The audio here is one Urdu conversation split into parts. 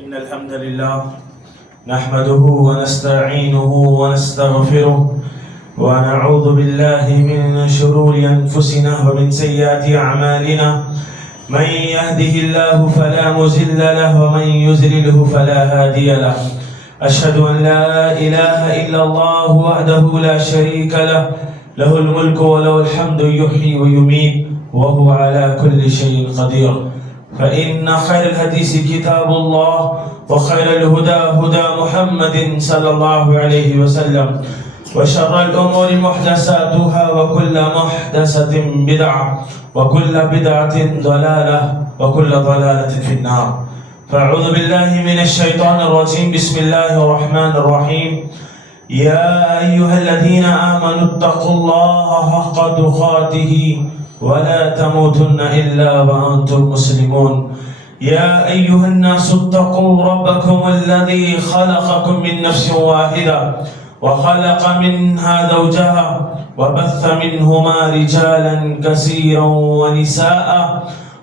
إن الحمد لله نحمده ونستعينه ونستغفره ونعوذ بالله من شرور أنفسنا ومن سيئات أعمالنا. من يهده الله فلا مضل له ومن يضلله فلا هادي له. أشهد أن لا إله إلا الله وحده لا شريك له، له الملك وله الحمد يحيي ويميت وهو على كل شيء قدير. فإن خير الحديث كتاب الله، وخير الهدى هدى محمد صلى الله عليه وسلم، وشر الأمور محدثاتها وكل محدثة بدعة وكل بدعة ضلالة وكل ضلالة في النار. فأعوذ بالله من الشيطان الرجيم. بسم الله الرحمن الرحيم. يا أيها الذين آمنوا اتقوا الله حق تقاته ولا تموتن إلا وأنتم مسلمون. يا أيها الناس اتقوا ربكم الذي خلقكم من نفس واحدة وخلق منها زوجها وبث منهما رجالا كثيرا ونساء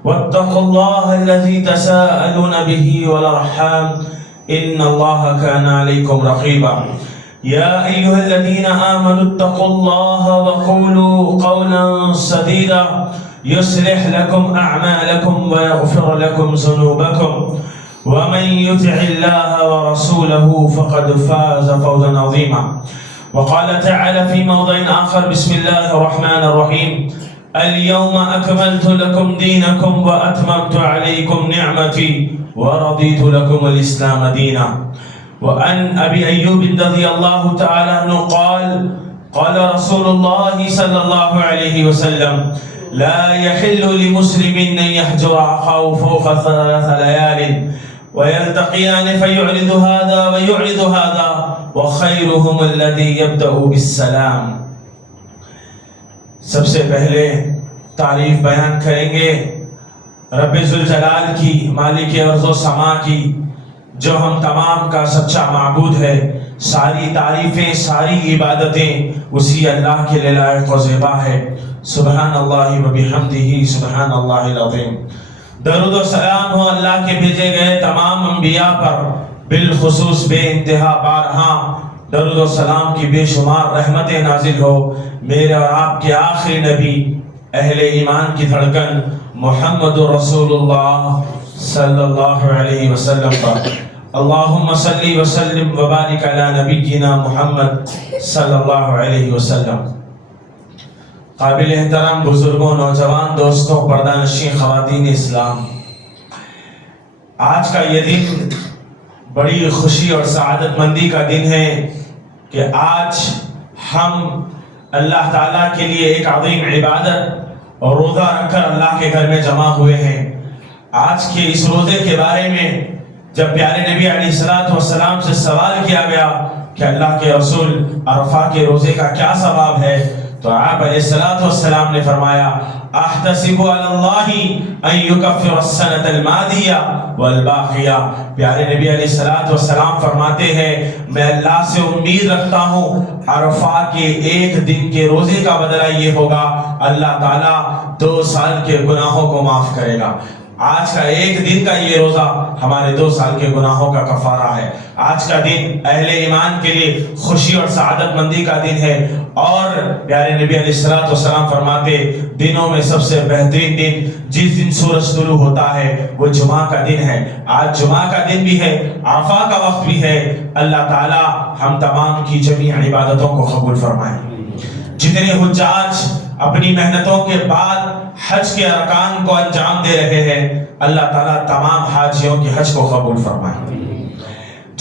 واتقوا الله الذي تساءلون به والأرحام إن الله كان عليكم رقيبا. يا أيها الذين آمنوا اتقوا الله وقولوا قولا سديدا يصلح لكم أعمالكم ويغفر لكم ذنوبكم، ومن يطع الله ورسوله فقد فاز فوزا عظيما. وقال تعالى في موضع آخر: بسم الله الرحمن الرحيم. اليوم أكملت لكم دينكم وأتممت عليكم نعمتي ورضيت لكم الإسلام دينا. وعن أبي أيوب رضي الله تعالى عنه قال: قال رسول الله صلى الله عليه وسلم: لا يحل لمسلم أن يهجر أخاه فوق 3 ليال ويلتقيان فيعرض هذا ويعرض هذا وخيرهم الذي يبدأ بالسلام. سب سے پہلے تعریف بیان کریں گے رب ذوالجلال کی، مالک ارض و سما کی، جو ہم تمام کا سچا معبود ہے. ساری تعریفیں، ساری عبادتیں اسی اللہ کے لیے لائق و زیبا ہے. سبحان اللہ و بحمدہ سبحان اللہ العظیم. درود و سلام ہو اللہ کے بھیجے گئے تمام انبیاء پر، بالخصوص بے انتہا بارہاں درود و سلام کی بے شمار رحمتیں نازل ہو میرے اور آپ کے آخری نبی، اہل ایمان کی دھڑکن محمد رسول اللہ صلی اللہ علیہ وسلم پر. اللہم صلی وسلم وبارک علی نبینا محمد صلی اللہ علیہ وسلم. قابل احترام بزرگوں، نوجوان دوستوں، پردہ نشین خواتین اسلام، آج کا یہ دن بڑی خوشی اور سعادت مندی کا دن ہے کہ آج ہم اللہ تعالیٰ کے لیے ایک عظیم عبادت اور روزہ رکھ کر اللہ کے گھر میں جمع ہوئے ہیں. آج کے اس روزے کے بارے میں جب پیارے نبی علیہ الصلوۃ والسلام سے سوال کیا گیا کہ اللہ کے رسول عرفہ کے روزے کا کیا ثواب ہے، تو آپ علیہ الصلوۃ والسلام نے فرمایا: احتسب علی اللہ ان یکفر السنۃ الماضیہ والباقیہ. پیارے نبی علیہ الصلوۃ والسلام فرماتے ہیں میں اللہ سے امید رکھتا ہوں عرفہ کے ایک دن کے روزے کا بدلہ یہ ہوگا اللہ تعالیٰ 2 سال کے گناہوں کو معاف کرے گا. آج کا ایک دن کا یہ روزہ ہمارے 2 سال کے گناہوں کا کفارہ ہے. آج کا دن اہل ایمان کے لیے خوشی اور سعادت مندی کا دن ہے. اور پیارے نبی علیہ الصلوۃ والسلام فرماتے دنوں میں سب سے بہترین دن جس دن سورج طلوع ہوتا ہے وہ جمعہ کا دن ہے. آج جمعہ کا دن بھی ہے، عرفہ کا وقت بھی ہے. اللہ تعالی ہم تمام کی جمیع عبادتوں کو قبول فرمائے. جتنے حجاج اپنی محنتوں کے بعد حج کے ارکان کو انجام دے رہے ہیں، اللہ تعالیٰ تمام حاجیوں کی حج کو قبول فرمائے.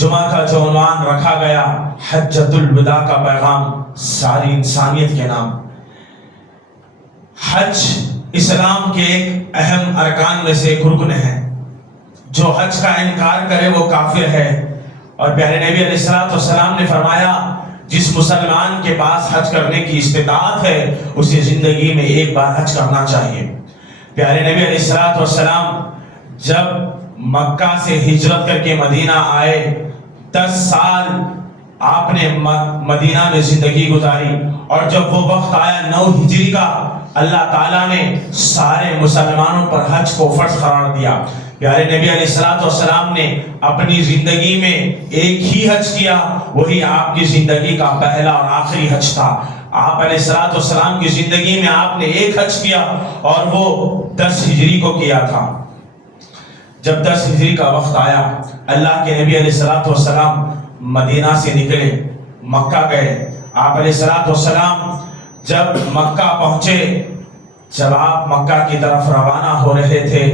جمعہ کا جو عنوان رکھا گیا حجۃ الوداع کا پیغام ساری انسانیت کے نام. حج اسلام کے ایک اہم ارکان میں سے ایک رکن ہے. جو حج کا انکار کرے وہ کافر ہے. اور پیارے نبی علیہ الصلوۃ والسلام نے فرمایا جس مسلمان کے پاس حج کرنے کی استطاعت ہے اسے زندگی میں ایک بار حج کرنا چاہیے. پیارے نبی علیہ الصلوۃ والسلام جب مکہ سے ہجرت کر کے مدینہ آئے 10 سال آپ نے مدینہ میں زندگی گزاری. اور جب وہ وقت آیا 9 ہجری کا، اللہ تعالیٰ نے سارے مسلمانوں پر حج کو فرض قرار دیا. پیارے نبی علیہ السلام نے اپنی زندگی میں ایک ہی حج کیا، وہی آپ کی زندگی کا پہلا اور آخری حج تھا۔ آپ علیہ السلام کی زندگی میں آپ نے ایک حج کیا اور وہ 10 ہجری کو کیا تھا۔ جب 10 ہجری کا وقت آیا، اللہ کے نبی علیہ السلام مدینہ سے نکلے، مکہ گئے۔ آپ علیہ السلام جب مکہ پہنچے، جب آپ مکہ کی طرف روانہ ہو رہے تھے،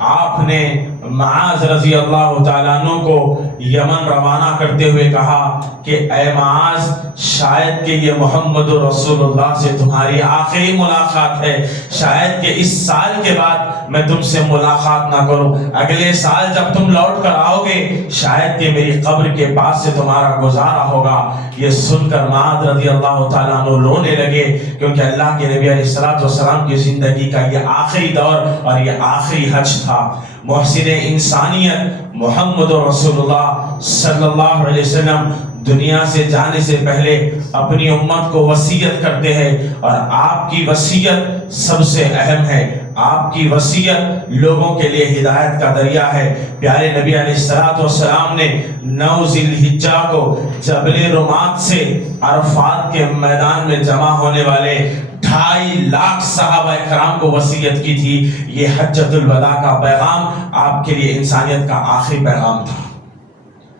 آپ نے معاذ رضی اللہ تعالیٰ عنہ کو یمن روانہ کرتے ہوئے کہا کہ اے معاذ، شاید کہ یہ محمد رسول اللہ سے تمہاری آخری ملاقات ہے، شاید کہ اس سال کے بعد میں تم سے ملاقات نہ کروں، اگلے سال جب تم لوٹ کر آؤ گے شاید کہ میری قبر کے پاس سے تمہارا گزارا ہوگا۔ یہ سن کر معاذ رضی اللہ تعالیٰ عنہ رونے لگے، کیونکہ اللہ کے نبی علیہ السلام کی زندگی کا یہ آخری دور اور یہ آخری حج تھا۔ محسن انسانیت محمد رسول اللہ صلی اللہ علیہ وسلم دنیا سے جانے سے پہلے اپنی امت کو وصیت کرتے ہیں، اور آپ کی وصیت سب سے اہم ہے۔ آپ کی وصیت لوگوں کے لیے ہدایت کا ذریعہ ہے۔ پیارے نبی علیہ السلام نے 9 ذی الحجہ کو جبل رمات سے عرفات کے میدان میں جمع ہونے والے 2.5 لاکھ صحابہ کرام کو وصیت کی تھی۔ یہ حجۃ الوداع کا پیغام آپ کے لیے انسانیت کا آخری پیغام تھا۔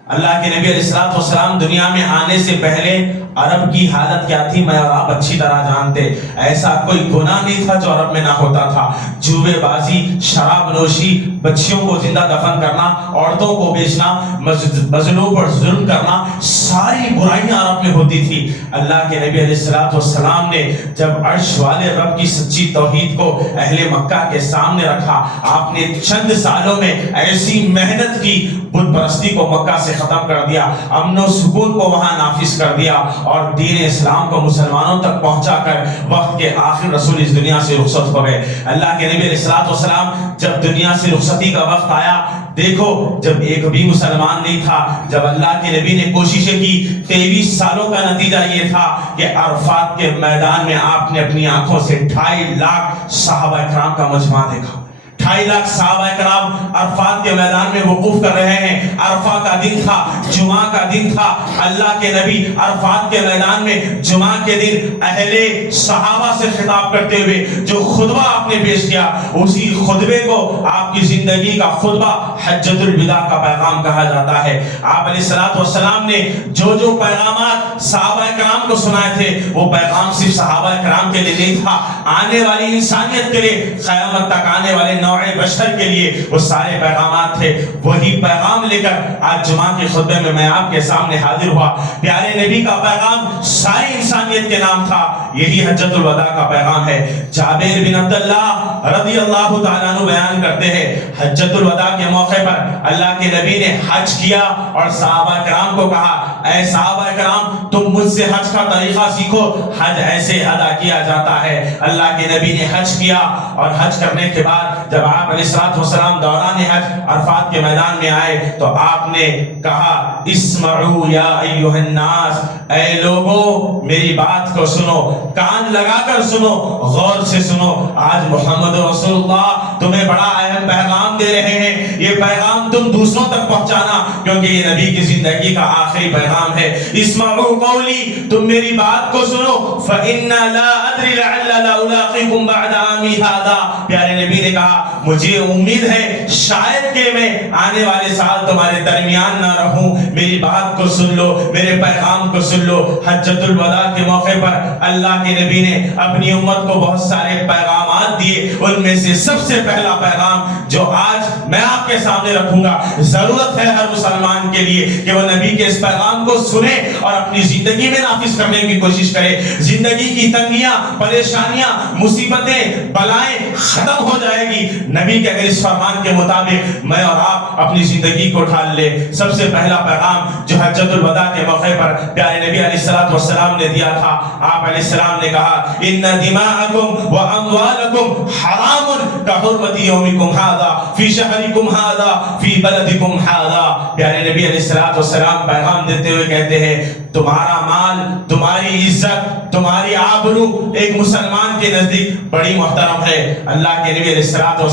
اللہ کے نبی علیہ السلام دنیا میں آنے سے پہلے عرب کی حالت کیا تھی میں اور آپ اچھی طرح جانتے۔ ایسا کوئی گناہ نہیں تھا جو عرب میں نہ ہوتا تھا۔ جوے بازی، شراب نوشی، بچیوں کو زندہ دفن کرنا، عورتوں کو بیچنا، مظلوم پر ظلم کرنا، ساری برائیاں عرب میں ہوتی تھی۔ اللہ کے نبی علیہ السلام نے جب عرش والے رب کی سچی توحید کو اہل مکہ کے سامنے رکھا، آپ نے چند سالوں میں ایسی محنت کی، بت پرستی کو مکہ سے ختم کر دیا، امن و سکون کو وہاں نافذ کر دیا، اور دین اسلام کو مسلمانوں تک پہنچا کر وقت کے آخر رسول اس دنیا سے رخصت ہو گئے۔ اللہ کے نبی علیہ السلام جب دنیا سے رخصتی کا وقت آیا، دیکھو جب ایک بھی مسلمان نہیں تھا، جب اللہ کے نبی نے کوششیں کی، 23 سالوں کا نتیجہ یہ تھا کہ عرفات کے میدان میں آپ نے اپنی آنکھوں سے 2.5 لاکھ صحابہ کرام کا مجمع دیکھا۔ 2.5 لاکھ صحابہ کرام عرفات کے میدان میں وقوف کر رہے ہیں۔ عرفہ کا دن تھا، جمعہ کا دن تھا۔ اللہ کے نبی عرفات کے میدان میں جمعہ کے دن اہل صحابہ سے خطاب کرتے ہوئے جو خطبہ آپ نے پیش کیا، اسی خطبے کو آپ کی زندگی کا خطبہ حجۃ الوداع کا پیغام کہا جاتا ہے۔ آپ علیہ السلام نے جو جو پیغامات صحابہ کرام کو سنائے تھے، وہ پیغام صرف صحابہ کرام کے لیے نہیں تھا، آنے والی انسانیت کے لیے، قیامت تک آنے والے نوع بشر کے لیے وہ سارے پیغامات تھے۔ وہی پیغام لے کر آج جمعہ کے خطبے میں آپ کے سامنے حاضر ہوا۔ پیارے نبی کا پیغام ساری انسانیت کے نام تھا، یہی حجۃ الوداع کا پیغام ہے۔ جابر بن عبداللہ رضی اللہ تعالیٰ عنہ بیان کرتے ہیں، حجۃ الوداع کے موقع پر اللہ کے نبی نے حج کیا اور صحابہ کرام کو کہا، اے صحابہ کرام، تم مجھ سے حج کا طریقہ سیکھو، حج ایسے ادا کیا جاتا ہے۔ اللہ کے نبی نے حج کیا، اور حج کرنے کے بعد جب آپ علیہ السلام دوران حج عرفات کے میدان میں آئے تو آپ نے کہا، اسمعوا یا ایھا الناس، اے لوگوں میری بات کو سنو، کان لگا کر سنو، غور سے سنو۔ آج محمد رسول اللہ تمہیں بڑا اہم پیغام دے رہے ہیں، یہ پیغام تم دوسروں تک پہنچانا، کیونکہ یہ نبی کی زندگی کا آخری پیغام ہے۔ اسمعوا قولی، تم میری بات کو سنو، فإنا لا ادری لعل لا الاقیکم بعد عامی ھذا، پیارے نبی نے کہا مجھے امید ہے شاید کہ میں آنے والے سال تمہارے درمیان نہ رہوں، میری بات کو سن لو، میرے پیغام کو سن لو۔ حجۃ الوداع کے موقع پر اللہ کے نبی نے اپنی امت کو بہت سارے پیغامات دیے، ان میں سے سب سے پہلا پیغام جو آج میں آپ کے سامنے رکھوں گا، ضرورت ہے ہر مسلمان کے لیے کہ وہ نبی کے اس پیغام کو سنے اور اپنی زندگی میں نافذ کرنے کی کوشش کرے۔ زندگی کی تنگیاں، پریشانیاں، مصیبتیں، بلائیں ختم ہو جائے گی نبی کے اگر اس فرمان کے مطابق میں اور آپ اپنی زندگی کو ڈھال لے۔ سب سے پہلا پیغام جو حجۃ الوداع کے موقع پر پیارے نبی علیہ السلام نے دیا تھا، آپ علیہ السلام نے کہا، ان دماءکم واموالکم حرام کحرمت یومکم ھذا فی شہرکم ھذا فی بلدکم ھذا۔ پیارے نبی علیہ السلام پیغام دیتے ہوئے کہتے ہیں، تمہارا مال، تمہاری عزت، تمہاری آبرو ایک مسلمان کے نزدیک بڑی محترم ہے۔ اللہ کے نبی علیہ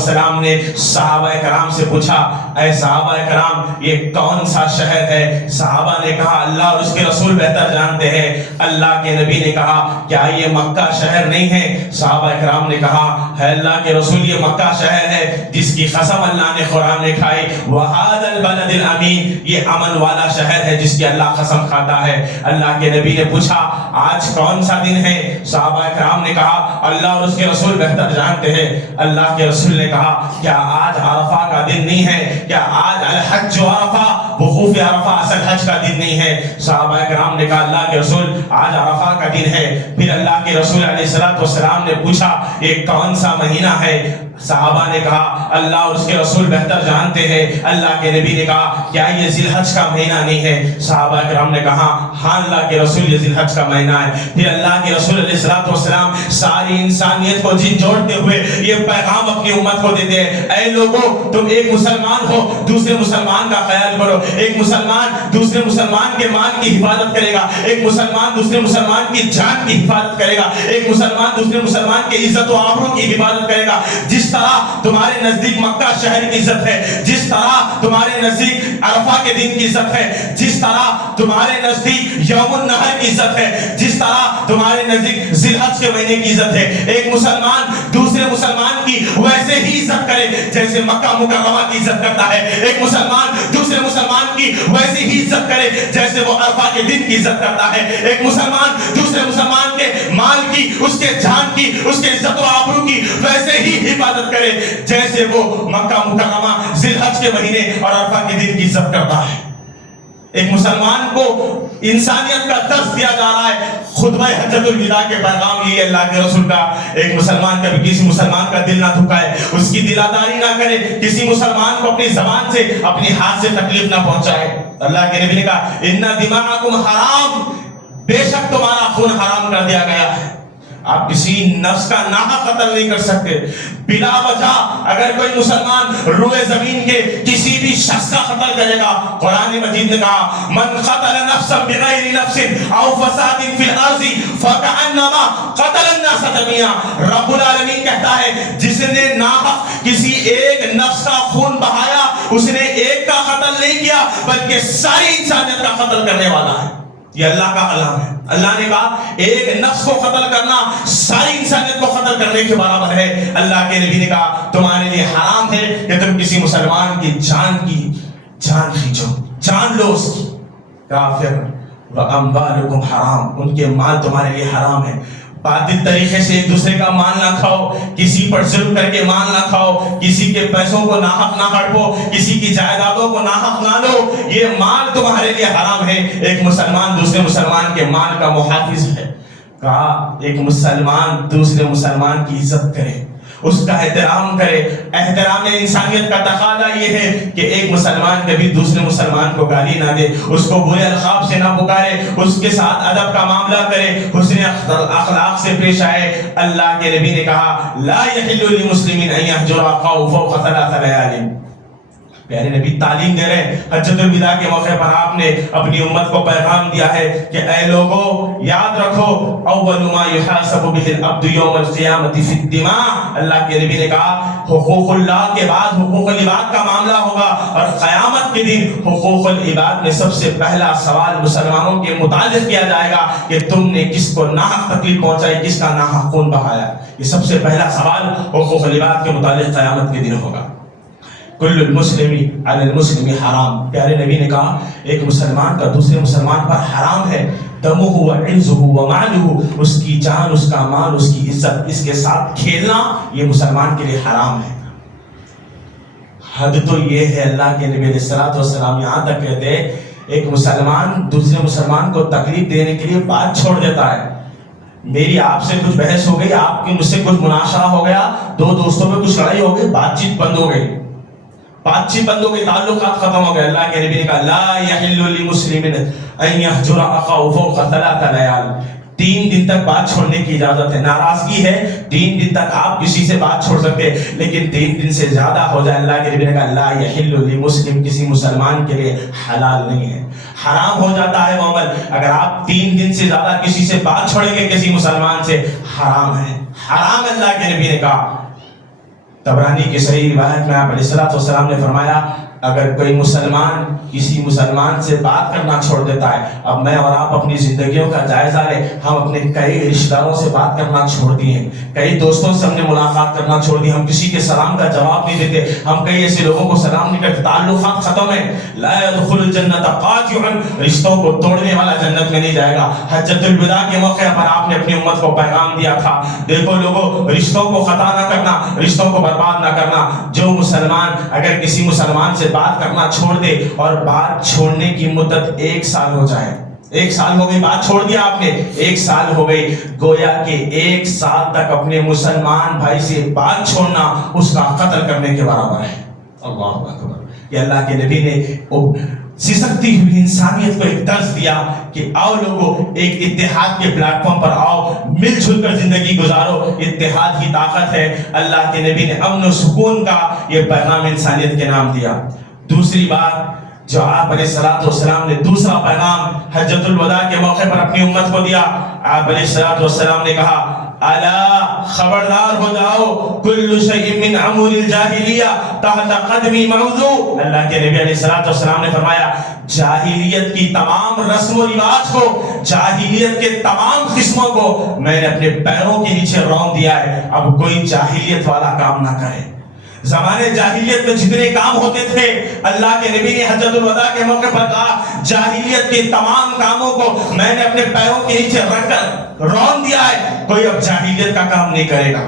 والسلام نے صحابہ کرام سے پوچھا اے صحابہ کرام یہ کون سا شہر ہے؟ صحابہ نے کہا اللہ اور اس کے رسول بہتر جانتے ہیں۔ اللہ کے نبی نے کہا کیا یہ مکہ شہر نہیں ہے؟ صحابہ کرام نے کہا ہے اللہ کے رسول یہ مکہ شہر ہے جس کی قسم اللہ نے قرآن میں کھائی وَهَذَا الْبَلَدِ الْأَمِينَ، یہ امن والا شہر ہے جس کی اللہ قسم کھاتا ہے۔ اللہ کے نبی نے پوچھا آج کون سا دن ہے؟ صحابہ کرام نے کہا اللہ اور اس کے رسول بہتر جانتے ہیں۔ اللہ کے رسول نے کہا کیا آج عرفہ کا دن نہیں ہے؟ کیا آج الحج عرفہ وقوف عرفہ اصل حج کا دن نہیں ہے؟ صحابہ کرام نے کہا اللہ کے رسول آج عرفہ کا دن ہے۔ پھر اللہ کے رسول علیہ السلام نے پوچھا یہ کون سا مہینہ ہے؟ صحابہ نے کہا اللہ اور اس کے رسول بہتر جانتے ہیں۔ اللہ کے نبی نے کہا کیا یہ ذی الحج کا مہینہ نہیں ہے؟ صحابہ کرام نے کہا ہاں اللہ کے رسول یہ ذی الحج کا مہینہ ہے۔ پھر اللہ کے رسول علیہ السلام ساری انسانیت کو جھنجھوڑتے ہوئے یہ پیغام اپنی امت کو دیتے ہیں اے لوگو تم ایک مسلمان ہو دوسرے مسلمان کا خیال کرو، ایک مسلمان دوسرے مسلمان کے مال کی حفاظت کرے گا، ایک مسلمان دوسرے مسلمان کی جان کی حفاظت کرے گا، ایک مسلمان دوسرے مسلمان کی عزت و آبرو کی حفاظت کرے گا۔ جس طرح تمہارے نزدیک مکہ شہر کی عزت ہے، جس طرح تمہارے نزدیک عرفہ کے دن کی عزت ہے، جس طرح تمہارے نزدیک یوم النحر کی عزت ہے، جس طرح تمہارے نزدیک ذی الحج کے مہینے کی عزت ہے، ایک مسلمان دوسرے مسلمان کی ویسے ہی عزت کرے جیسے مکہ مکرمہ کی عزت کرتا ہے، ایک مسلمان دوسرے مسلمان کی ویسے ہی عزت کرے جیسے وہ عرفہ کے دن کی عزت کرتا ہے، ایک مسلمان دوسرے مسلمان کے مال کی، اس کے جان کی، اس کے عزت و آبرو کی ویسے ہی حفاظت کرے جیسے وہ مکہ مکرمہ ذی الحج کے مہینے اور عرفہ کے دن کی عزت کرتا ہے۔ ایک مسلمان کو انسانیت کا درس دیا جا رہا ہے۔ خطبہ حجۃ الوداع کے پیغام یہ اللہ کے رسول کا ایک مسلمان کبھی کسی مسلمان کا دل نہ دکھائے، اس کی دلاداری نہ کرے، کسی مسلمان کو اپنی زبان سے اپنی ہاتھ سے تکلیف نہ پہنچائے۔ اللہ کے نبی نے کہا ان دماءکم حرام، بے شک تمہارا خون حرام کر دیا گیا ہے۔ آپ کسی نفس کا ناحق قتل نہیں کر سکتے بلا وجہ۔ اگر کوئی مسلمان روئے زمین کے کسی بھی شخص کا قتل کرے گا، قرآن مجید نے کہا من قتل نفسا بغیر نفس او فساد فی الارض فکأنما قتل الناس جميعا، رب العالمین کہتا ہے جس نے ناحق کسی ایک نفس کا خون بہایا اس نے ایک کا قتل نہیں کیا بلکہ ساری انسانیت کا قتل کرنے والا ہے۔ یہ اللہ کا کلام ہے۔ اللہ نے کہا ایک نفس کو قتل کرنا ساری انسانیت کو قتل کرنے کے برابر ہے۔ اللہ کے نبی نے کہا تمہارے لیے حرام ہے کہ تم کسی مسلمان کی جان کھینچو، جان لو اس کی۔ کافر وَأَمْوَالُكُمْ حرام، ان کے مال تمہارے لیے حرام ہے۔ باطل طریقے سے ایک دوسرے کا مال نہ کھاؤ، کسی پر ظلم کر کے مال نہ کھاؤ، کسی کے پیسوں کو ناحق نہ ہڑپو، کسی کی جائیدادوں کو ناحق نہ لو، یہ مال تمہارے لیے حرام ہے۔ ایک مسلمان دوسرے مسلمان کے مال کا محافظ ہے۔ کہا ایک مسلمان دوسرے مسلمان کی عزت کرے، اس کا احترام کرے۔ احترام انسانیت کا تقاضا یہ ہے کہ ایک مسلمان کبھی دوسرے مسلمان کو گالی نہ دے، اس کو برے القاب سے نہ پکارے، اس کے ساتھ ادب کا معاملہ کرے، حسن اخلاق سے پیش آئے۔ اللہ کے نبی نے کہا لا یحل لمسلم ان یہجر اخاه فوق ثلاث لیال۔ پیارے نبی تعلیم دے رہے ہیں۔ حجۃ الوداع کے موقع پر آپ نے اپنی امت کو پیغام دیا ہے کہ اے لوگو یاد رکھو اول ما یحاسب به العبد یوم القیامۃ فی الدماء۔ اللہ کے نبی نے کہا حقوق اللہ کے بعد حقوق العباد کا معاملہ ہوگا، اور قیامت کے دن حقوق العباد میں سب سے پہلا سوال مسلمانوں کے متعلق کیا جائے گا کہ تم نے کس کو ناحق تکلیف پہنچائی، کس کا ناحق خون بہایا۔ یہ سب سے پہلا سوال حقوق العباد کے متعلق قیامت کے دن ہوگا۔ کل المسلم علی المسلم حرام۔ پیارے نبی نے کہا ایک مسلمان کا دوسرے مسلمان پر حرام ہے، دمہ و عرضہ و مالہ، اس کی جان، اس کا مال، اس کی عزت، اس کے ساتھ کھیلنا یہ مسلمان کے لیے حرام ہے۔ حد تو یہ ہے اللہ کے نبی علیہ السلام یہاں تک کہتے ہیں ایک مسلمان دوسرے مسلمان کو تکلیف دینے کے لیے بات چھوڑ دیتا ہے۔ میری آپ سے کچھ بحث ہو گئی، آپ کی مجھ سے کچھ مناظرہ ہو گیا، دو دوستوں میں کچھ لڑائی ہو گئی، بات چیت بند ہو گئی، تعلقات ختم ہو گئے۔ اللہ کے نبی نے کہا لا یحل لمسلم ان یہجر اخاه فوق ثلاث لیال۔ 3 دن تک بات چھوڑنے کی اجازت ہے۔ ناراضگی ہے 3 دن تک آپ کسی سے بات چھوڑ سکتے، لیکن 3 دن سے زیادہ ہو جائے اللہ کے نبی نے کہا لا یحل لمسلم، کسی مسلمان کے لیے حلال نہیں ہے، حرام ہو جاتا ہے وہ عمل۔ اگر آپ 3 دن سے زیادہ کسی سے بات چھوڑیں گے کسی مسلمان سے، حرام ہے، حرام۔ اللہ کے نبی نے کہا طبرانی کی صحیح روایت میں آپ علیہ السلام نے فرمایا اگر کوئی مسلمان کسی مسلمان سے بات کرنا چھوڑ دیتا ہے، اب میں اور آپ اپنی زندگیوں کا جائزہ لیں، ہم اپنے کئی رشتہ داروں سے بات کرنا چھوڑ دیے، کئی دوستوں سے ہم نے ملاقات کرنا چھوڑ دی، ہم کسی کے سلام کا جواب نہیں دیتے، ہم کئی ایسے لوگوں کو سلام نہیں کرتے، تعلقات ختم ہیں۔ لا يدخل الجنت قاطع، رشتوں کو توڑنے والا جنت میں نہیں جائے گا۔ حجۃ الوداع کے موقع پر آپ نے اپنی امت کو پیغام دیا تھا، دیکھو لوگوں، رشتوں کو خطا نہ کرنا، رشتوں کو برباد نہ کرنا۔ جو مسلمان اگر کسی مسلمان سے بات کرنا چھوڑ دے اور بات چھوڑنے کی مدت 1 سال ہو جائے، 1 سال ہو گئی بات چھوڑ دیا آپ نے، 1 سال ہو گئی، گویا کہ 1 سال تک اپنے مسلمان بھائی سے بات چھوڑنا اس کا قتل کرنے کے برابر ہے۔ اللہ اکبر۔ یہ اللہ کے نبی نے سسکتی ہوئی انسانیت کو ایک درس دیا کہ آؤ لوگوں، ایک اتحاد کے پلیٹ فارم پر آؤ، مل جل کر زندگی گزارو، اتحاد ہی طاقت ہے۔ اللہ کے نبی نے امن و سکون کا یہ پیغام انسانیت کے نام دیا۔ دوسری بات جو آپ علیہ السلام نے دوسرا پیغام حجۃ الوداع کے موقع پر اپنی امت کو دیا، آپ علیہ السلام نے کہا الا خبردار ہو جاؤ، کل شیء من امور الجاہلیہ تحت قدمی موضوع۔ اللہ کے نبی علیہ السلام نے فرمایا جاہلیت کی تمام رسم و رواج کو، جاہلیت کے تمام قسموں کو میں نے اپنے پیروں کے نیچے رون دیا ہے، اب کوئی جاہلیت والا کام نہ کرے۔ زمانے جاہلیت میں جتنے کام ہوتے تھے اللہ کے نبی نے حجۃ الوداع کے موقع پر کہا جاہلیت کے تمام کاموں کو میں نے اپنے پیروں کے نیچے رکھ کر رون دیا ہے، کوئی اب جاہلیت کا کام نہیں کرے گا۔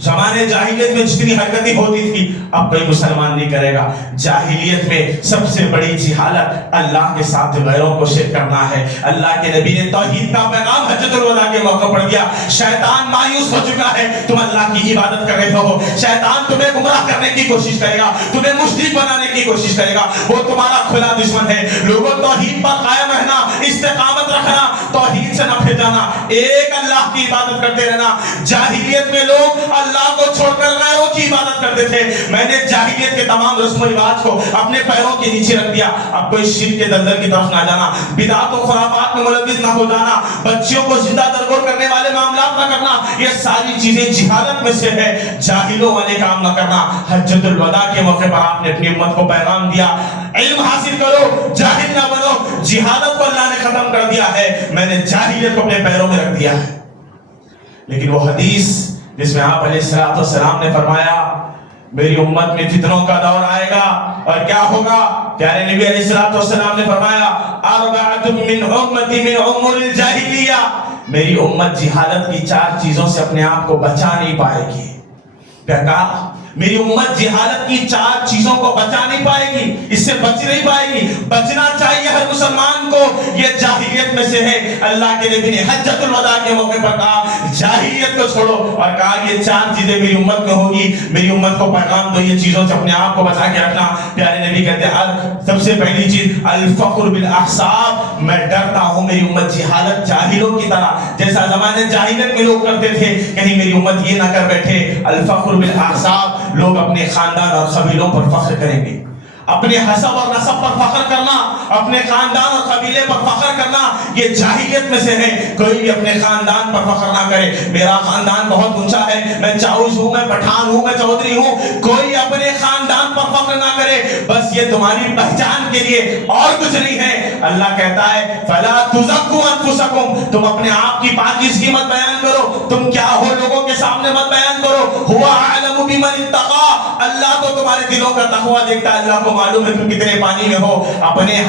زمانے جاہلیت میں جتنی حرکتیں ہوتی تھی اب کوئی مسلمان نہیں کرے گا۔ جاہلیت میں سب سے بڑی جہالت اللہ کے ساتھ غیروں کو شرک کرنا ہے۔ اللہ کے نبی نے توحید کا پیغام حجۃ الوداع کے موقع پر دیا۔ شیطان مایوس ہو چکا ہے، تم اللہ کی عبادت کر رہے ہو، شیطان تمہیں گمراہ کرنے کی کوشش کرے گا، تمہیں مشرک بنانے کی کوشش کرے گا، وہ تمہارا کھلا دشمن ہے۔ لوگوں توحید پر قائم رہنا، استقامت رکھنا، توحید سے نہ پھر جانا، ایک اللہ کی عبادت کرتے رہنا۔ جاہلیت میں لوگ اللہ کو چھوڑ کر غیروں کی عبادت کرتے تھے، میں نے جاہلیت کے تمام رسم و رواج کو اپنے پیروں کے نیچے رکھ دیا۔ اب کوئی شرک کے دلدل کی طرف نہ جانا، بدعات و خرافات میں ملوث نہ ہو جانا، بچیوں کو زندہ درگور کرنے والے معاملات نہ کرنا، یہ ساری چیزیں جہالت میں سے ہے، جاہلوں والے کام نہ کرنا۔ حجۃ الوداع کے موقع پر آپ نے اپنی امت کو پیغام دیا علم حاصل کرو، جاہل نہ بنو، جہالت کو اللہ نے ختم کر دیا ہے، میں نے جاہلیت کو اپنے پیروں میں رکھ دیا ہے۔ لیکن وہ حدیث جس میں آپ علیہ السلام نے فرمایا میری امت میں فتنوں کا دور آئے گا اور کیا ہوگا، پیارے نبی علیہ السلام نے فرمایا اربعۃ من امتی من امور الجاہلیہ، میری امت جہالت کی 4 چیزوں سے اپنے آپ کو بچا نہیں پائے گی۔ کیا کہا؟ میری امت جہالت کی 4 چیزوں کو بچا نہیں پائے گی، اس سے بچ نہیں پائے گی۔ بچنا چاہیے ہر مسلمان کو، یہ جاہلیت میں سے ہے۔ اللہ کے نبی نے حجۃ الوداع کے موقع پر کہا جاہلیت کو چھوڑو، اور کہا یہ 4 چیزیں میری امت میں ہوگی، میری امت کو پیغام دو یہ چیزوں سے اپنے آپ کو بچا کے رکھنا۔ پیارے نبی کہتے ہیں سب سے پہلی چیز الفخر بالاحساب، میں ڈرتا ہوں میری امت جہالت جاہلوں کی طرح جیسا زمانے جاہلیت میں لوگ کرتے تھے، کہیں میری امت یہ نہ کر بیٹھے۔ الفخر بالاحساب، لوگ اپنے خاندان اور قبیلوں پر فخر کریں گے، اپنے حسب اور نسب پر فخر کرنا، اپنے خاندان اور قبیلے پر فخر کرنا، یہ جاہلیت میں سے ہے۔ کوئی بھی اپنے خاندان پر فخر نہ کرے، میرا خاندان بہت اونچا ہے، میں چاؤش ہوں، میں پٹھان ہوں، میں چودھری ہوں، کوئی اپنے خاندان پر فخر نہ کرے، بس یہ تمہاری پہچان کے لیے اور کچھ نہیں ہے۔ اللہ کہتا ہے فلا تزکوا انفسکم، تم اپنے آپ کی پاکیزگی مت بیان کرو، تم کیا ہو لوگوں کے سامنے مت بیان کرو۔ ہوا اعلم بمن اتقى، اللہ تو تمہارے دلوں کا تقوی دیکھتا ہے، اللہ کو معلوم ہے تم کتنے پانی میں ہو۔ اپنے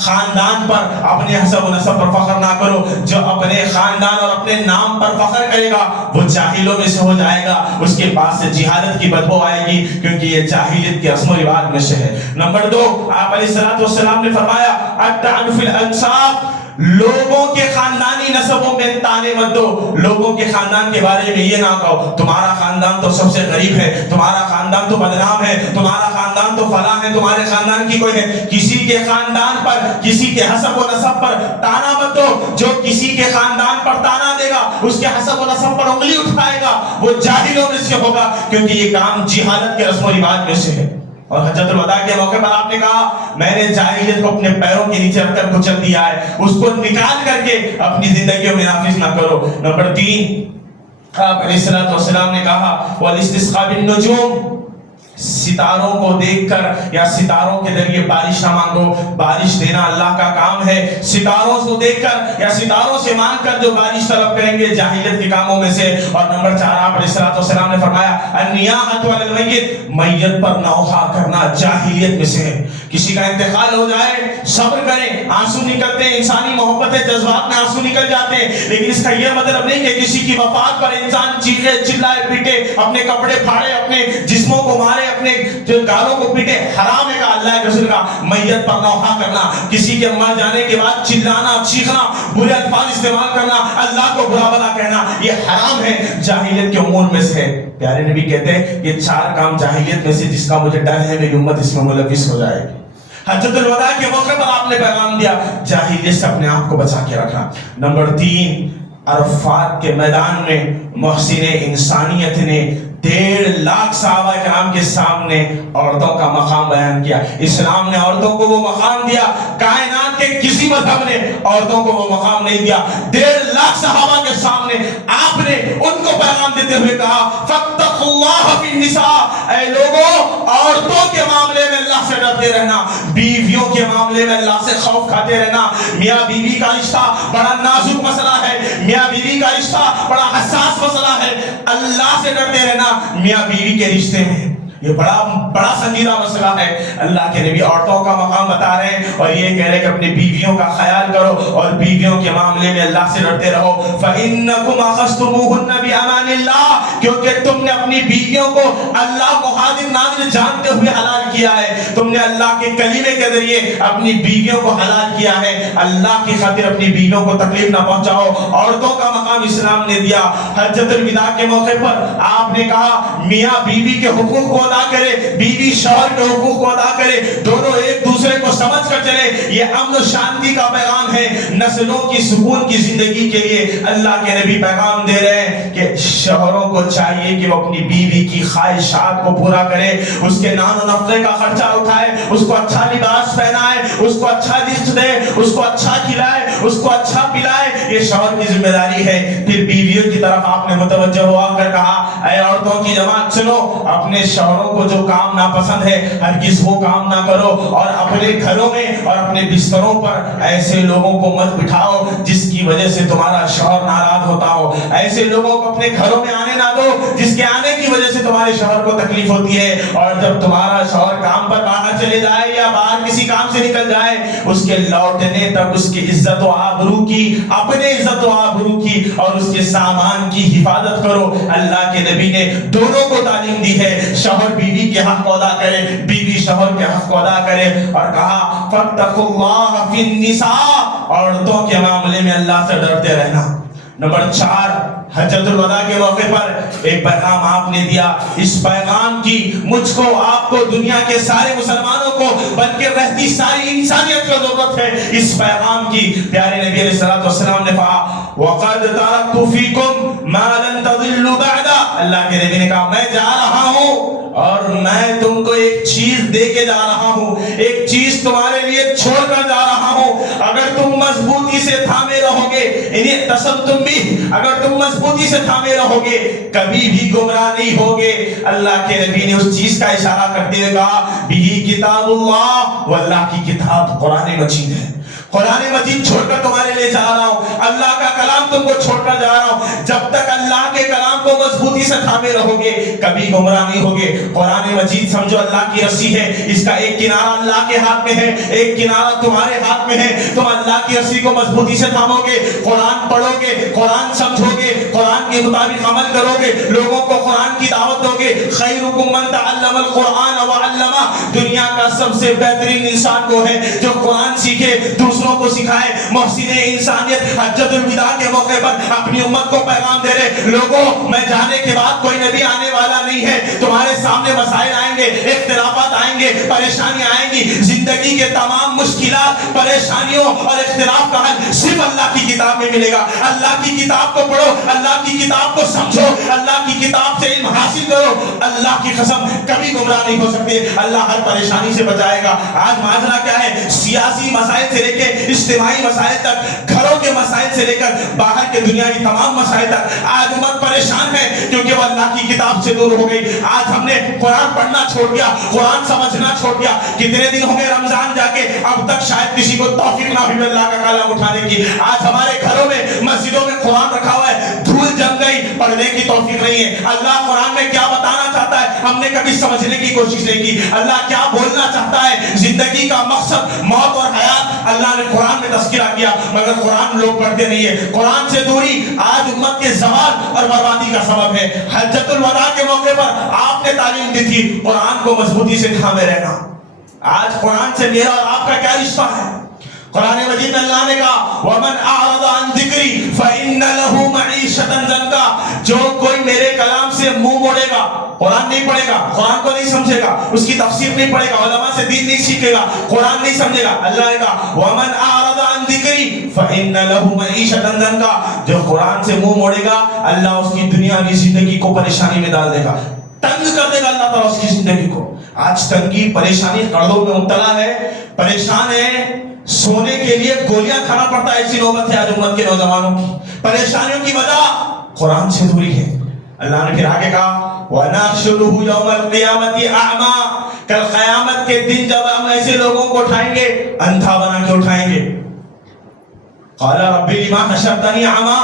خاندان پر، اپنے حسب و نسب پر فخر نہ کرو۔ جو اپنے خاندان اور اپنے نام پر فخر کرے گا وہ جاہلوں میں سے ہو جائے گا، اس کے پاس سے جہالت کی بدبو آئے گی، کیونکہ یہ جاہلیت کے رسم و رواج میں سے ہے۔ نمبر 2، آپ علیہ السلام نے فرمایا الطعن فی الانساب، لوگوں کے خاندانی نسبوں میں تانے مت دو، لوگوں کے خاندان کے بارے میں یہ نہ کہو تمہارا خاندان تو سب سے غریب ہے، تمہارا خاندان تو بدنام ہے، تمہارا خاندان تو فلاں ہے، تمہارے خاندان کی کوئی ہے۔ کسی کے خاندان پر، کسی کے حسب و نسب پر تانا مت دو۔ جو کسی کے خاندان پر تانا دے گا، اس کے حسب و نسب پر انگلی اٹھائے گا، وہ جاہلوں میں سے ہوگا، کیونکہ یہ کام جہالت کے رسم و رواج میں سے ہے۔ اور حجۃ الوداع کے موقع پر آپ نے کہا میں نے جاہلیت کو اپنے پیروں کے نیچے رکھ کر کچل دیا ہے، اس کو نکال کر کے اپنی زندگیوں میں نافذ نہ کرو۔ نمبر 3، آپ علیہ السلام نے کہا والاستسقاء بالنجوم، ستاروں کو دیکھ کر یا ستاروں کے ذریعے بارش نہ مانگو، بارش دینا اللہ کا کام ہے۔ ستاروں کو دیکھ کر یا ستاروں سے مانگ کر جو بارش طلب کریں گے جاہلیت کے کاموں میں سے۔ اور نمبر 4 آپ علیہ الصلوۃ والسلام نے فرمایا النیاحۃ علی المیت، میت پر نوحہ کرنا جاہلیت میں سے ہے۔ کسی کا انتقال ہو جائے صبر کریں، آنسو نکلتے ہیں، انسانی محبت جذبات میں آنسو نکل جاتے ہیں، لیکن اس کا یہ مطلب نہیں کہ کسی کی وفات پر انسان چیخے چلائے پیٹے، اپنے کپڑے پھاڑے، اپنے جسموں کو مارے، اپنے گالوں کو پیٹے۔ حرام ہے کہا اللہ کے رسول کا میت پر نوحہ کرنا، کسی کے مر جانے کے بعد چلانا، چیخنا، برے الفاظ استعمال کرنا، اللہ کو برا بھلا کہنا، یہ حرام ہے، جاہلیت کے امور میں سے ہے۔ پیارے نبی کہتے ہیں یہ 4 کام جاہلیت میں سے جس کا مجھے ڈر ہے میری امت اس میں ملوث ہو جائے گی۔ حجۃ الوداع کے موقع پر آپ نے پیغام دیا جاہلیت سے اپنے آپ کو بچا کے رکھنا۔ نمبر 3 عرفات کے میدان میں محسن انسانیت نے 1.5 لاکھ صحابہ کرام کے سامنے عورتوں کا مقام بیان کیا۔ اسلام نے عورتوں کو وہ مقام دیا، کائنات کے کسی مذہب نے عورتوں کو وہ مقام نہیں دیا۔ 1.5 لاکھ صحابہ کے سامنے آپ نے ان کو پیغام دیتے ہوئے کہا فاتقوا اللہ فی النساء، اے لوگوں عورتوں کے معاملے میں اللہ سے ڈرتے رہنا، بیویوں کے معاملے میں اللہ سے خوف کھاتے رہنا۔ میاں بیوی کا رشتہ بڑا نازک مسئلہ ہے، میاں بیوی کا رشتہ بڑا حساس مسئلہ ہے، اللہ سے ڈرتے رہنا میاں بیوی کے رشتے میں، یہ بڑا سنجیدہ مسئلہ ہے۔ اللہ کے نبی عورتوں کا مقام بتا رہے ہیں اور یہ کہہ رہے ہیں کہ اپنی بیویوں کا خیال کرو اور بیویوں کے معاملے میں اللہ سے ڈرتے رہو۔ فَإِنَّكُمْ أَخَذْتُمُوهُنَّ بِأَمَانِ اللَّهِ، کیونکہ تم نے اپنی بیویوں کو اللہ کو حاضر ناظر جانتے ہوئے حلال کیا ہے، تم نے اللہ کے کلمے کے ذریعے اپنی بیویوں کو حلال کیا ہے۔ اللہ کی خاطر اپنی بیویوں کو تکلیف نہ پہنچاؤ، عورتوں کا مقام اسلام نے دیا۔ حجۃ الوداع کے موقع پر آپ نے کہا میاں بیوی کے حقوق کو ادا کرے، بیوی شوہر کے حقوق کو ادا کرے، دونوں ایک دوسرے کو سمجھ کر چلے۔ یہ امن و شانتی کا پیغام ہے، نسلوں کی سکون کی زندگی کے لیے اللہ کے نبی پیغام دے رہے ہیں کہ شوہروں کو چاہیے کہ وہ اپنی بیوی کی خواہشات کو پورا کرے، اس کے نان و نفقے کا خرچہ اٹھائے، اس کو اچھا لباس پہنائے، اس کو اچھا رزق دے، اس کو اچھا کھلائے، اس کو اچھا پلائے، یہ شوہر کی ذمہ داری ہے۔ پھر بیویوں کی طرف آپ نے متوجہ ہوا کر کہا اے عورتوں کی جماعت سنو، اپنے شوہروں کو جو کام ناپسند ہے ہرگز وہ کام نہ کرو، اور اپنے گھروں میں اور اپنے بستروں پر ایسے لوگوں کو مت بٹھاؤ جس کی وجہ سے تمہارا شوہر ناراض ہوتا ہو، ایسے لوگوں کو اپنے گھروں میں آنے نہ دو جس کے آنے کی وجہ سے تمہارے شوہر کو تکلیف ہوتی ہے۔ اور جب تمہارا شوہر کام پر باہر چلے جائے یا باہر کسی کام سے نکل جائے، اس کے لوٹنے تک اس کی عزت و آبرو کی، اپنے عزت و آبرو کی اور اس کے سامان کی حفاظت کرو۔ اللہ کے نبی نے دونوں کو تعلیم دی ہے، شوہر بیوی کے حق کو ادا کرے، بیوی شوہر کے حق کو ادا کرے، اور کہا فاتقوا اللہ فی النساء، عورتوں کے معاملے میں اللہ سے ڈرتے رہنا۔ نمبر 4 حجۃ الوداع کے موقع پر ایک پیغام آپ نے دیا، اس پیغام کی مجھ کو آپ کو دنیا کے سارے مسلمانوں کو بلکہ رہتی ساری انسانیت کو ضرورت ہے اس پیغام کی۔ پیارے نبی علیہ الصلوۃ والسلام نے کہا وَقَدْ تَرَكْتُ فِيكُمْ مَا لَن تَضِلُّوا بَعْدَ، اللہ کے نبی نے کہا میں جا رہا ہوں اور میں تم کو ایک چیز دے کے جا رہا ہوں، ایک چیز تمہارے لیے چھوڑ کر جا رہا ہوں، اگر تم مضبوطی سے تھامے رہو گے، انہیں تسلتم بھی، اگر تم مضبوطی سے تھامے رہو گے کبھی بھی گمراہ نہیں ہوگے۔ اللہ کے نبی نے اس چیز کا اشارہ کرتے ہوئے کہا بھی کتاب اللہ، وہ اللہ کی کتاب قرآن مجید ہے، قرآن مجید چھوڑ کر تمہارے لیے جا رہا ہوں، اللہ کا کلام تم کو چھوڑ کر جا رہا ہوں۔ جب تک اللہ کے کلام کو مضبوطی سے تھامے رہو گے کبھی گمراہ نہیں ہوگے۔ قرآن مجید سمجھو اللہ کی رسی ہے، اس کا ایک کنارہ اللہ کے ہاتھ میں ہے، ایک کنارہ تمہارے ہاتھ میں ہے، تم اللہ کی رسی کو مضبوطی سے تھامو گے، قرآن پڑھو گے، قرآن سمجھو گے، قرآن کے مطابق عمل کرو گے، لوگوں کو قرآن کی دعوت دو گے۔ خیرکم من تعلم القرآن وعلمہ، دنیا کا سب سے بہترین انسان وہ ہے جو قرآن سیکھے، دوسروں کو سکھائے۔ محسن انسانیت حجۃ الوداع کے موقع پر اپنی امت کو پیغام دے رہے لوگوں میں جانے کے بعد کوئی نبی آنے والا نہیں ہے، تمہارے سامنے مسائل آئیں گے، اختلافات آئیں گے، پریشانی آئیں گی، زندگی کے تمام مشکلات، پریشانیوں اور اختلاف کا حل صرف اللہ کی کتاب میں ملے گا۔ اللہ کی کتاب کو پڑھو، اللہ کی کتاب کو سمجھو، اللہ کی کتاب سے علم حاصل کرو، اللہ کی قسم کبھی گمراہ نہیں ہو سکتے، اللہ ہر پریشانی سے بچائے گا۔ آج معاشرہ کیا ہے، سیاسی مسائل سے لے کے اجتماعی مسائل تک، گھروں کے مسائل سے لے کر باہر کے دنیا کی تمام مسائل تک آج امت پریشان ہے کیونکہ وہ اللہ کی کتاب سے دور ہو گئی. آج ہم نے قرآن پڑھنا چھوڑ دیا, قرآن سمجھنا چھوڑ دیا. کتنے دن ہو گئے رمضان جا کے, اب تک شاید کسی کو توفیق نہ ہوئی اللہ کا کلام اٹھانے کی. آج ہمارے گھروں میں مسجدوں میں قرآن رکھا ہوا ہے, دھول جم گئی, پڑھنے کی توفیق نہیں ہے. اللہ قرآن میں کیا بتانا چاہتا ہے ہم نے کبھی سمجھنے کی کوشش نہیں کی. اللہ کیا بولنا چاہتا ہے, زندگی کا مقصد موت اور حیات اللہ نے قرآن میں تذکرہ کیا, مگر قرآن لوگ پڑھتے نہیں ہے. قرآن سے دوری آج امت کے زوال اور بربادی کا سبب ہے. حجۃ الوداع کے موقع پر آپ نے تعلیم دی تھی قرآن کو مضبوطی سے تھامے رہنا. آج قرآن سے میرا اور آپ کا کیا رشتہ ہے؟ قرآن مجید میں اللہ نے کہا وَمَنْ أَعْرَضَ عَنْ ذِكْرِي فَإِنَّ لَهُ مَعِيشَةً ضَنْكًا. جو کوئی میرے کلام سے منہ موڑے گا, قرآن نہیں پڑھے گا, قرآن کو نہیں سمجھے گا, اس کی تفسیر نہیں پڑھے گا, علماء سے دین نہیں سیکھے گا, قرآن نہیں سمجھے گا, اللہ نے کہا وَمَنْ أَعْرَضَ عَنْ ذِكْرِي فَإِنَّ لَهُ مَعِيشَةً ضَنْكًا. جو قرآن سے منہ موڑے گا اللہ اس کی دنیاوی زندگی کو پریشانی میں ڈال دے گا, تنگ کر دے گا اللہ تعالیٰ اس کی زندگی کو. آج تنگی پریشانی قرضوں میں مبتلا ہے, پریشان ہے, سونے کے لیے گولیاں کھانا پڑتا ہے. ایسی نوبت ہے آج امت کے نوجوانوں کی. پریشانیوں کی وجہ قرآن سے دوری ہے. اللہ نے پھر آگے کہا وَنَحْشُرُهُ يَوْمَ الْقِيَامَةِ أَعْمَىٰ. کل قیامت کے دن جب ہم ایسے لوگوں کو اٹھائیں گے, اندھا بنا کے اٹھائیں گے. قَالَ رَبِّ لِمَا حَشَرْتَنِي أَعْمَىٰ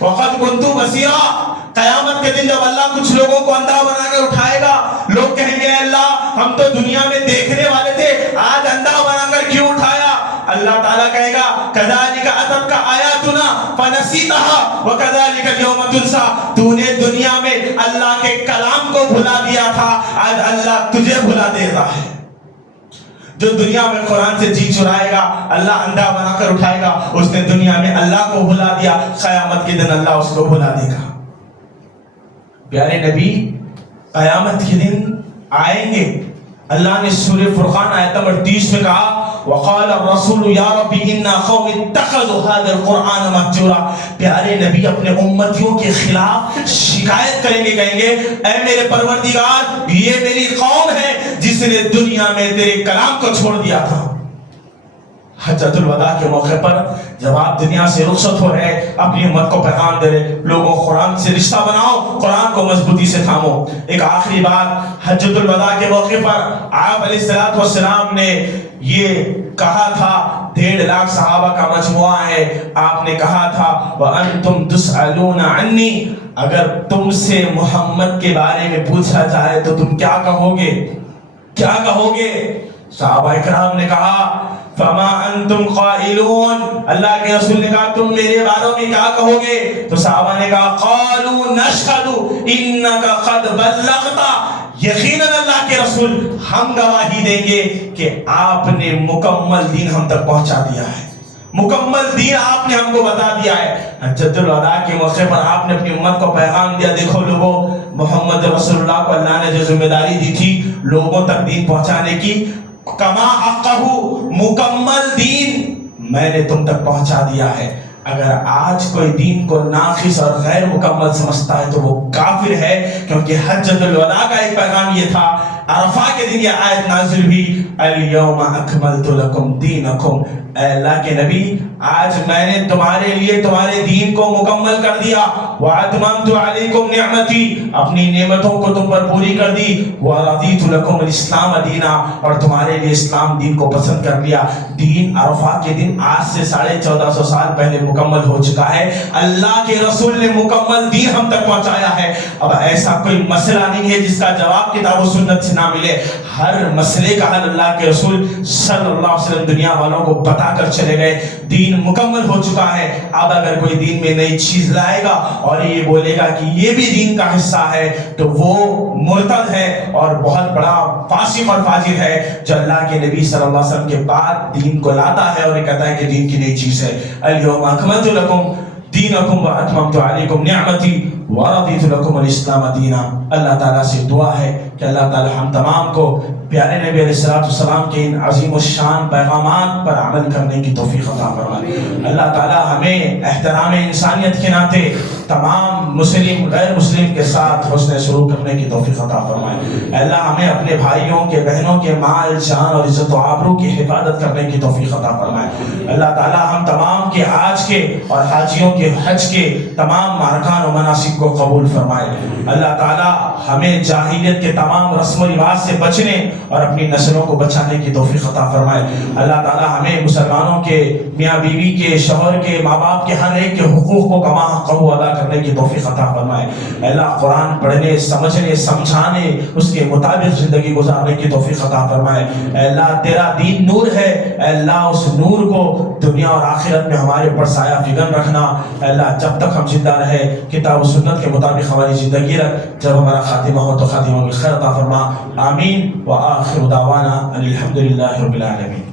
وَقَدْ كُنتُ بَصِيرًا. قیامت کے دن جب اللہ کچھ لوگوں کو اندھا بنا کر اٹھائے گا, لوگ کہیں گے اللہ ہم تو دنیا میں دیکھنے والے تھے, آج اندھا بنا کر کیوں اٹھایا؟ اللہ تعالیٰ کہے گا كَذَلِكَ أَتَتْكَ آيَاتُنَا فَنَسِيتَهَا وَكَذَلِكَ الْيَوْمَ تُنسَىٰ. تو نے دنیا میں اللہ کے کلام کو بھلا دیا تھا, آج اللہ تجھے بھلا دے رہا ہے. جو دنیا میں قرآن سے جی چرائے گا اللہ اندھا بنا کر اٹھائے گا, اس نے دنیا میں اللہ کو بھلا دیا, قیامت کے دن اللہ اس کو بھلا دے گا. پیارے نبی قیامت کے دن آئیں گے. اللہ نے سورہ فرقان آیت نمبر 30 میں کہا وقال الرسول یا ربی ان قوم اتخذوا هذا القرآن مهجورا. پیارے نبی اپنے امتیوں کے خلاف شکایت کریں گے, کہیں گے اے میرے پروردگار یہ میری قوم ہے جس نے دنیا میں تیرے کلام کو چھوڑ دیا تھا. حجۃ الوداع کے موقع پر جب آپ دنیا سے رخصت ہو رہے, اپنی امت کو پیغام دے رہے, لوگوں قرآن سے رشتہ بناؤ, قرآن کو مضبوطی سے تھامو. ایک آخری بات, حجۃ الوداع کے موقع پر آپ علیہ الصلوۃ والسلام نے یہ کہا تھا, 1.5 لاکھ صحابہ کا مجموعہ ہے, آپ نے کہا تھا وَأَنْتُمْ تُسْأَلُونَ عَنِّي. اگر تم سے محمد کے بارے میں پوچھا جائے تو تم کیا کہو گے؟ کیا کہو گے؟ صحابہ اکرام نے کہا فما انتم قائلون. اللہ کے رسول نے کہا تم میرے بارے میں کیا کہو گے؟ تو صحابہ نے کہا قالوا نشهد انك قد بلغت. یقیناً اللہ کے رسول ہم گواہی دیں گے کہ آپ نے مکمل دین ہم تک پہنچا دیا ہے, مکمل دین آپ نے ہم کو بتا دیا ہے. حجۃ الوداع کے موقع پر آپ نے اپنی امت کو پیغام دیا, دیکھو لوگوں, محمد رسول اللہ کو اللہ نے جو ذمہ داری دی تھی لوگوں تک دین پہنچانے کی, کما حقہ, مکمل دین میں نے تم تک پہنچا دیا ہے. اگر آج کوئی دین کو ناقص اور غیر مکمل سمجھتا ہے تو وہ کافر ہے, کیونکہ حجۃ الوداع کا ایک پیغام یہ تھا. عرفہ کے دن یہ آیت نازل ہوئی الیوم اکملت لکم دینکم. اے اللہ کے نبی آج میں نے تمہارے لیے تمہارے دین کو مکمل کر دیا. واتممت علیکم نعمتی, اپنی نعمتوں کو تم پر پوری کر دی. ورضیت لکم الاسلام دینا, اور تمہارے لیے اسلام دین کو پسند کر لیا. دین عرفہ کے دن آج سے 1450 سال پہلے مکمل ہو چکا ہے. اللہ کے رسول نے مکمل دین ہم تک پہنچایا ہے. اب ایسا کوئی مسئلہ نہیں ہے جس کا جواب کتاب و سنت سے نہ ملے. ہر مسئلے کا حل اللہ کے رسول صلی اللہ علیہ وسلم دنیا والوں کو بتا کر چلے گئے. دین مکمل ہو چکا ہے. اب اگر کوئی دین میں نئی چیز لائے گا اور یہ بولے گا کہ یہ بھی دین کا حصہ ہے تو وہ مرتد ہے اور بہت بڑا فاسق اور فاجر ہے, جو اللہ کے نبی صلی اللہ علیہ وسلم کے بعد دین کو لاتا ہے اور یہ کہتا ہے کہ دین کی نئی چیز ہے. الیوم اکملت لکم دینکم واتممت علیکم نعمتی ورضیت لکم الاسلام دینا. اللہ تعالیٰ سے دعا ہے کہ اللہ تعالیٰ ہم تمام کو پیارے نبی علیہ السلام کے ان عظیم الشان پیغامات پر عمل کرنے کی توفیق عطا فرمائے. اللہ تعالیٰ ہمیں احترام انسانیت کے ناطے تمام مسلم غیر مسلم کے ساتھ حسن سلوک کرنے کی توفیق عطا فرمائے۔ اے اللہ ہمیں اپنے بھائیوں کے بہنوں کے مال جان اور عزت و آبرو کی حفاظت کرنے کی توفیق عطا فرمائے۔ اللہ تعالی ہم تمام کے آج کے اور حاجیوں کے حج کے تمام ارکان و مناسک کو قبول فرمائے۔ اللہ تعالی ہمیں جاہلیت کے تمام رسم و رواج سے بچنے اور اپنی نسلوں کو بچانے کی توفیق عطا فرمائے۔ اللہ تعالی ہمیں مسلمانوں کے میاں بیوی کے شوہر کے ماں باپ کے ہر ایک کے حقوق کو کما حقہ ادا کرنے کی توفیق عطا فرمائے۔ اے اللہ قرآن پڑھنے سمجھنے سمجھانے اس کے مطابق زندگی گزارنے کی توفیق عطا فرمائے۔ اے اللہ تیرا دین نور ہے، اے اللہ اس نور کو دنیا اور آخرت میں ہمارے اوپر سایہ فگن رکھنا۔ اے اللہ جب تک ہم زندہ رہے کتاب و سنت کے مطابق ہماری زندگی رکھ، جب ہمارا خاتمہ ہو تو خاتمہ بالخیر عطا فرما۔ آمین وآخر دعوانا ان الحمد للہ رب العالمین۔